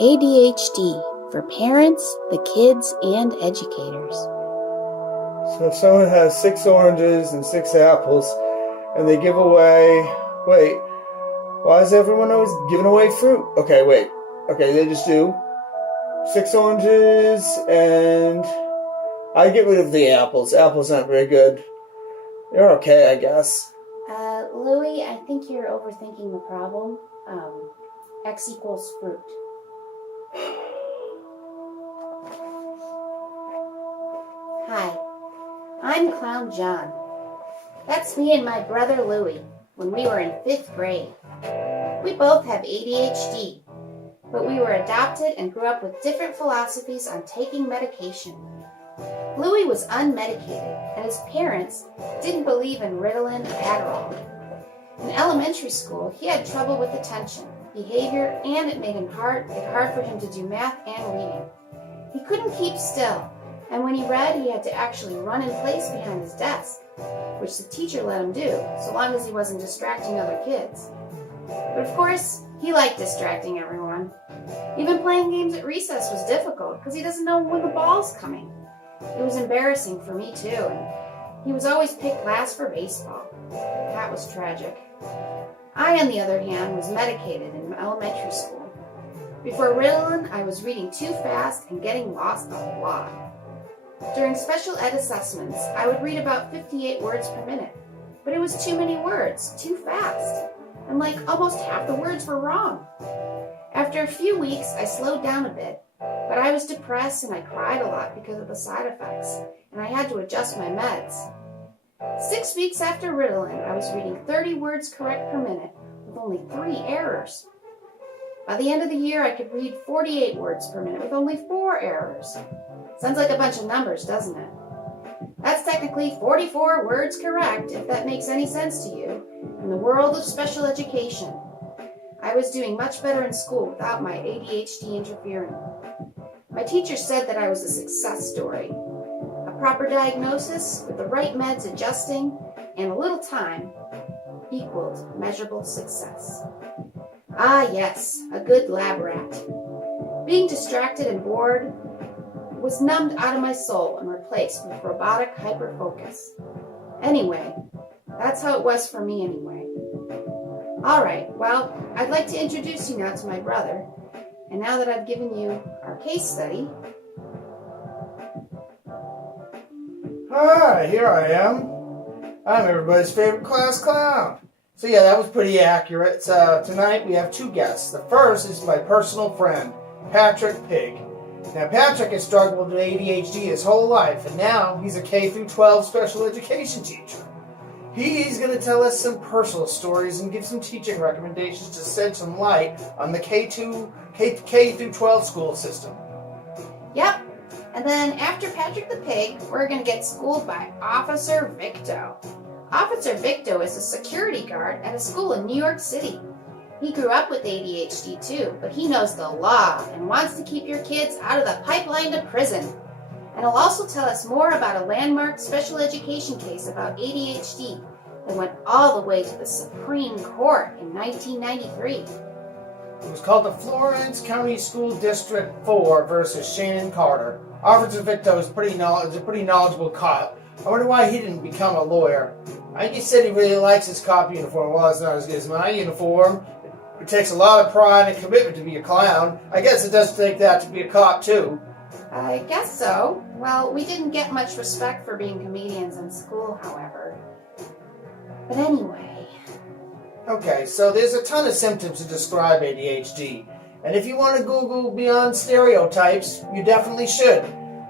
ADHD for parents, the kids, and educators. So if someone has 6 oranges and 6 apples and they give away... Wait, why is everyone always giving away fruit? Okay, they just do 6 oranges and... I get rid of the apples. Apples aren't very good. They're okay, I guess. Louie, I think you're overthinking the problem. X equals fruit. Hi, I'm Clown John. That's me and my brother Louie when we were in 5th grade. We both have ADHD, but we were adopted and grew up with different philosophies on taking medication. Louie was unmedicated, and his parents didn't believe in Ritalin or Adderall. In elementary school, he had trouble with attention, behavior, and it made it hard for him to do math and reading. He couldn't keep still, and when he read, he had to actually run in place behind his desk, which the teacher let him do, so long as he wasn't distracting other kids. But of course, he liked distracting everyone. Even playing games at recess was difficult because he doesn't know when the ball's coming. It was embarrassing for me too, and he was always picked last for baseball. That was tragic. I, on the other hand, was medicated in elementary school. Before Ritalin, I was reading too fast and getting lost a lot. During special ed assessments, I would read about 58 words per minute, but it was too many words, too fast, and like almost half the words were wrong. After a few weeks, I slowed down a bit, but I was depressed and I cried a lot because of the side effects, and I had to adjust my meds. 6 weeks after Ritalin, I was reading 30 words correct per minute with only 3 errors. By the end of the year, I could read 48 words per minute with only 4 errors. Sounds like a bunch of numbers, doesn't it? That's technically 44 words correct, if that makes any sense to you, in the world of special education. I was doing much better in school without my ADHD interfering. My teacher said that I was a success story. A proper diagnosis with the right meds adjusting and a little time equaled measurable success. Ah yes, a good lab rat. Being distracted and bored was numbed out of my soul and replaced with robotic hyperfocus. Anyway, that's how it was for me anyway. Alright, well, I'd like to introduce you now to my brother, and now that I've given you our case study... Hi, here I am. I'm everybody's favorite class clown. So yeah, that was pretty accurate. Tonight we have 2 guests. The first is my personal friend, Patrick Pig. Now Patrick has struggled with ADHD his whole life, and now he's a K-12 special education teacher. He's going to tell us some personal stories and give some teaching recommendations to shed some light on the K-12 school system. Yep. And then after Patrick the Pig, we're going to get schooled by Officer Victo. Officer Victo is a security guard at a school in New York City. He grew up with ADHD too, but he knows the law and wants to keep your kids out of the pipeline to prison. And he'll also tell us more about a landmark special education case about ADHD that went all the way to the Supreme Court in 1993. It was called the Florence County School District 4 versus Shannon Carter. Officer Victo is a pretty knowledgeable cop. I wonder why he didn't become a lawyer. I think he said he really likes his cop uniform. Well, it's not as good as my uniform. It takes a lot of pride and commitment to be a clown. I guess it does take that to be a cop, too. I guess so. Well, we didn't get much respect for being comedians in school, however. But anyway... Okay, so there's a ton of symptoms to describe ADHD. And if you want to Google Beyond Stereotypes, you definitely should.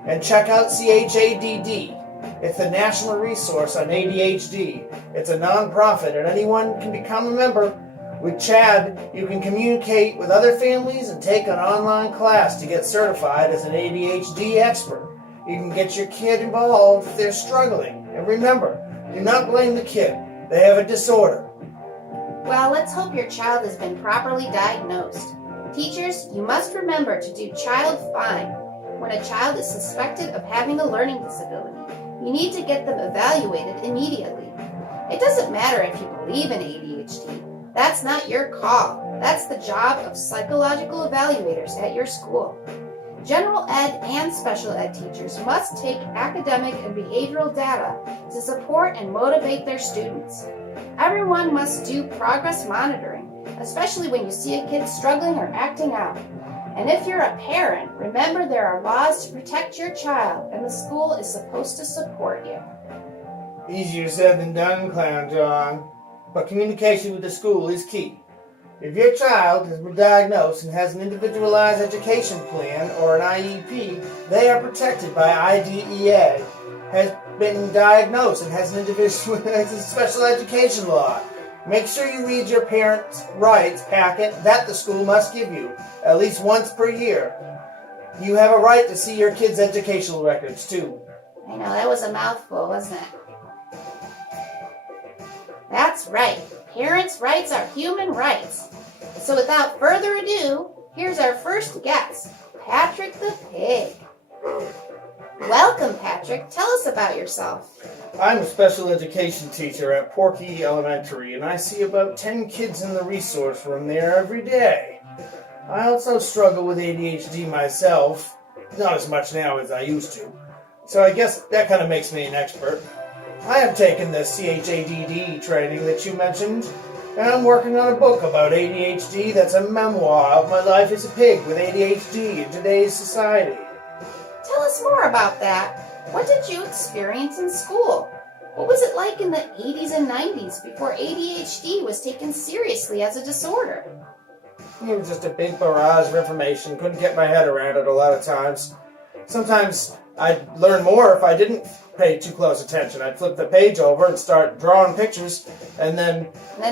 And check out CHADD. It's the National Resource on ADHD. It's a non-profit, and anyone can become a member. With CHAD, you can communicate with other families and take an online class to get certified as an ADHD expert. You can get your kid involved if they're struggling. And remember, do not blame the kid. They have a disorder. Well, let's hope your child has been properly diagnosed. Teachers, you must remember to do child find. When a child is suspected of having a learning disability, you need to get them evaluated immediately. It doesn't matter if you believe in ADHD. That's not your call. That's the job of psychological evaluators at your school. General ed and special ed teachers must take academic and behavioral data to support and motivate their students. Everyone must do progress monitoring, especially when you see a kid struggling or acting out. And if you're a parent, remember there are laws to protect your child, and the school is supposed to support you. Easier said than done, Clown John. But communication with the school is key. If your child has been diagnosed and has an individualized education plan or an IEP, they are protected by IDEA, has been diagnosed and has an individualized special education law. Make sure you read your parents' rights packet that the school must give you, at least once per year. You have a right to see your kids' educational records, too. I know, that was a mouthful, wasn't it? That's right. Parents' rights are human rights. So without further ado, here's our first guest, Patrick the Pig. Welcome, Patrick. Tell us about yourself. I'm a special education teacher at Porky Elementary, and I see about 10 kids in the resource room there every day. I also struggle with ADHD myself, not as much now as I used to. So I guess that kind of makes me an expert. I have taken the CHADD training that you mentioned, and I'm working on a book about ADHD that's a memoir of my life as a pig with ADHD in today's society. Tell us more about that. What did you experience in school? What was it like in the 80s and 90s before ADHD was taken seriously as a disorder? It was just a big barrage of information. Couldn't get my head around it a lot of times. Sometimes I'd learn more if I didn't pay too close attention. I'd flip the page over and start drawing pictures, and then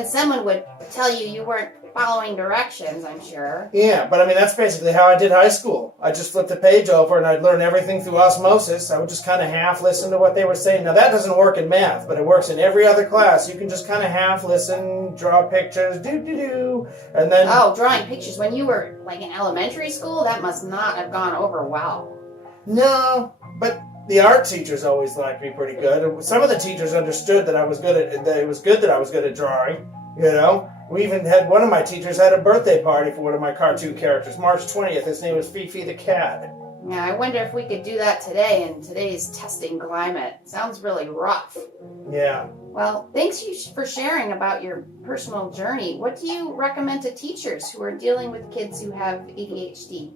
someone would tell you weren't following directions, I'm sure. Yeah, but I mean, that's basically how I did high school. I just flipped the page over and I'd learn everything through osmosis. I would just kind of half listen to what they were saying. Now, that doesn't work in math, but it works in every other class. You can just kind of half listen, draw pictures, and then... Oh, drawing pictures. When you were, like, in elementary school, that must not have gone over well. No, but the art teachers always liked me pretty good. Some of the teachers understood that I was good at, that it was good that I was good at drawing, you know? We even had, one of my teachers had a birthday party for one of my cartoon characters, March 20th. His name was Fifi the Cat. Yeah, I wonder if we could do that today in today's testing climate. Sounds really rough. Yeah. Well, thanks for sharing about your personal journey. What do you recommend to teachers who are dealing with kids who have ADHD?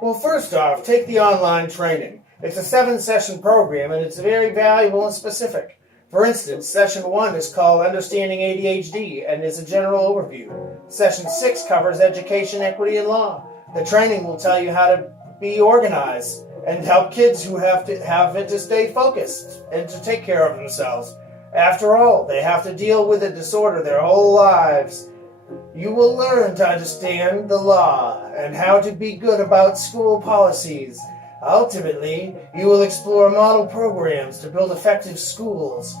Well, first off, take the online training. It's a 7-session program, and it's very valuable and specific. For instance, Session 1 is called Understanding ADHD and is a general overview. Session 6 covers Education, Equity, and Law. The training will tell you how to be organized and help kids who have it to stay focused and to take care of themselves. After all, they have to deal with a disorder their whole lives. You will learn to understand the law and how to be good about school policies. Ultimately, you will explore model programs to build effective schools.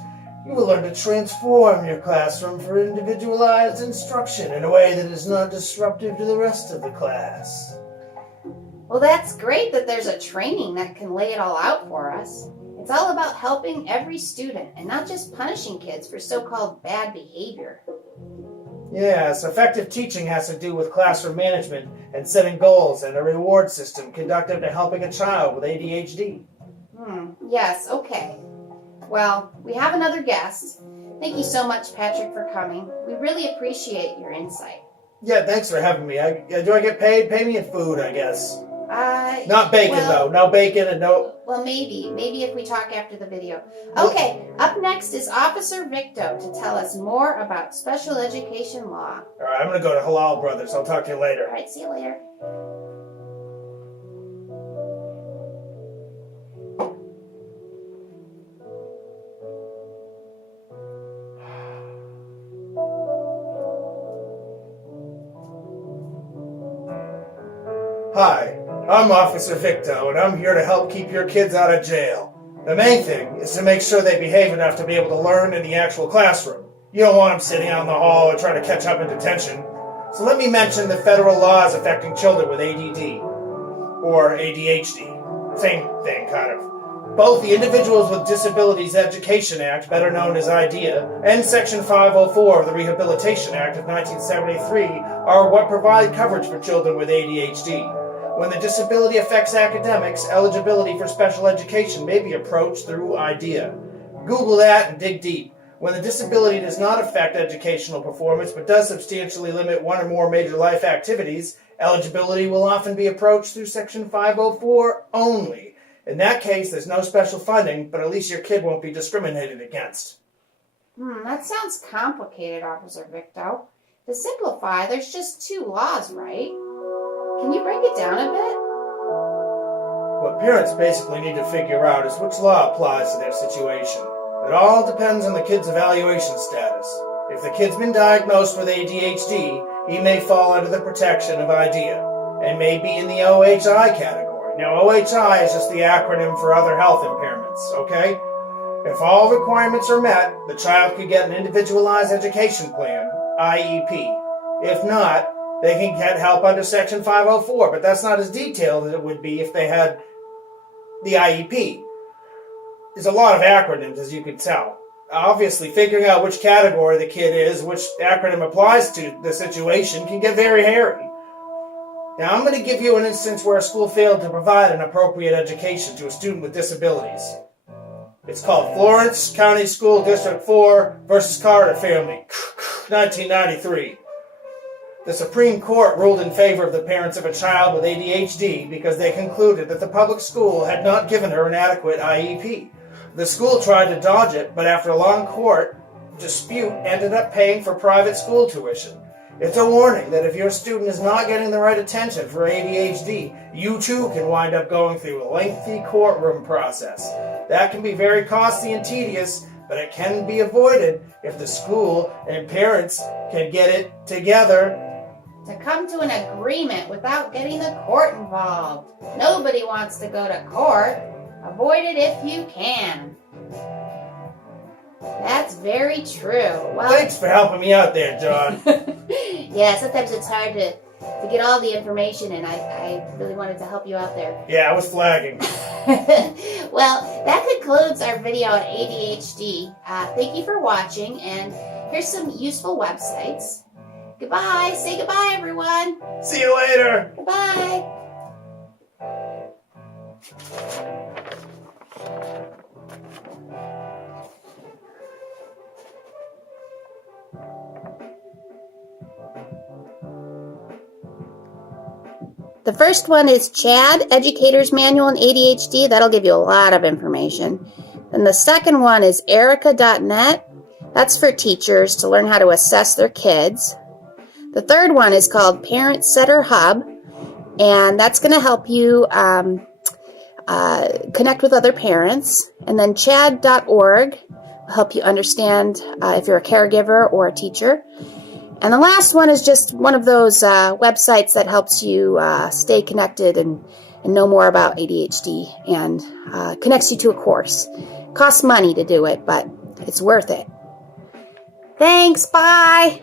You will learn to transform your classroom for individualized instruction in a way that is not disruptive to the rest of the class. Well, that's great that there's a training that can lay it all out for us. It's all about helping every student and not just punishing kids for so-called bad behavior. Yes, effective teaching has to do with classroom management and setting goals and a reward system conducive to helping a child with ADHD. Yes, okay. Well, we have another guest. Thank you so much, Patrick, for coming. We really appreciate your insight. Yeah, thanks for having me. Do I get paid? Pay me in food, I guess. Not bacon, though. No bacon and no... Well, maybe. Maybe if we talk after the video. Okay, up next is Officer Victo to tell us more about special education law. All right, I'm going to go to Halal Brothers. I'll talk to you later. All right, see you later. Hi, I'm Officer Victo, and I'm here to help keep your kids out of jail. The main thing is to make sure they behave enough to be able to learn in the actual classroom. You don't want them sitting out in the hall or trying to catch up in detention. So let me mention the federal laws affecting children with ADD, or ADHD. Same thing, kind of. Both the Individuals with Disabilities Education Act, better known as IDEA, and Section 504 of the Rehabilitation Act of 1973 are what provide coverage for children with ADHD. When the disability affects academics, eligibility for special education may be approached through IDEA. Google that and dig deep. When the disability does not affect educational performance but does substantially limit one or more major life activities, eligibility will often be approached through Section 504 only. In that case, there's no special funding, but at least your kid won't be discriminated against. That sounds complicated, Officer Victo. To simplify, there's just 2 laws, right? Can you break it down a bit? What parents basically need to figure out is which law applies to their situation. It all depends on the kid's evaluation status. If the kid's been diagnosed with ADHD, he may fall under the protection of IDEA and may be in the OHI category. Now, OHI is just the acronym for other health impairments, okay? If all requirements are met, the child could get an individualized education plan, IEP. If not, they can get help under Section 504, but that's not as detailed as it would be if they had the IEP. There's a lot of acronyms, as you can tell. Obviously, figuring out which category the kid is, which acronym applies to the situation, can get very hairy. Now, I'm going to give you an instance where a school failed to provide an appropriate education to a student with disabilities. It's called Florence County School District 4 versus Carter Family, 1993. The Supreme Court ruled in favor of the parents of a child with ADHD because they concluded that the public school had not given her an adequate IEP. The school tried to dodge it, but after a long court dispute, ended up paying for private school tuition. It's a warning that if your student is not getting the right attention for ADHD, you too can wind up going through a lengthy courtroom process. That can be very costly and tedious, but it can be avoided if the school and parents can get it together To come to an agreement without getting the court involved. Nobody wants to go to court. Avoid it if you can. That's very true. Well, Thanks for helping me out there, John. yeah, sometimes it's hard to get all the information, and I really wanted to help you out there. Yeah, I was flagging. Well, that concludes our video on ADHD. Thank you for watching, and here's some useful websites. Goodbye. Say goodbye, everyone. See you later. Goodbye. The first one is CHAD, Educator's Manual on ADHD. That'll give you a lot of information. And the second one is erica.net. That's for teachers to learn how to assess their kids. The third one is called Parent Setter Hub, and that's going to help you connect with other parents. And then chad.org will help you understand if you're a caregiver or a teacher. And the last one is just one of those websites that helps you stay connected and know more about ADHD and connects you to a course. It costs money to do it, but it's worth it. Thanks. Bye.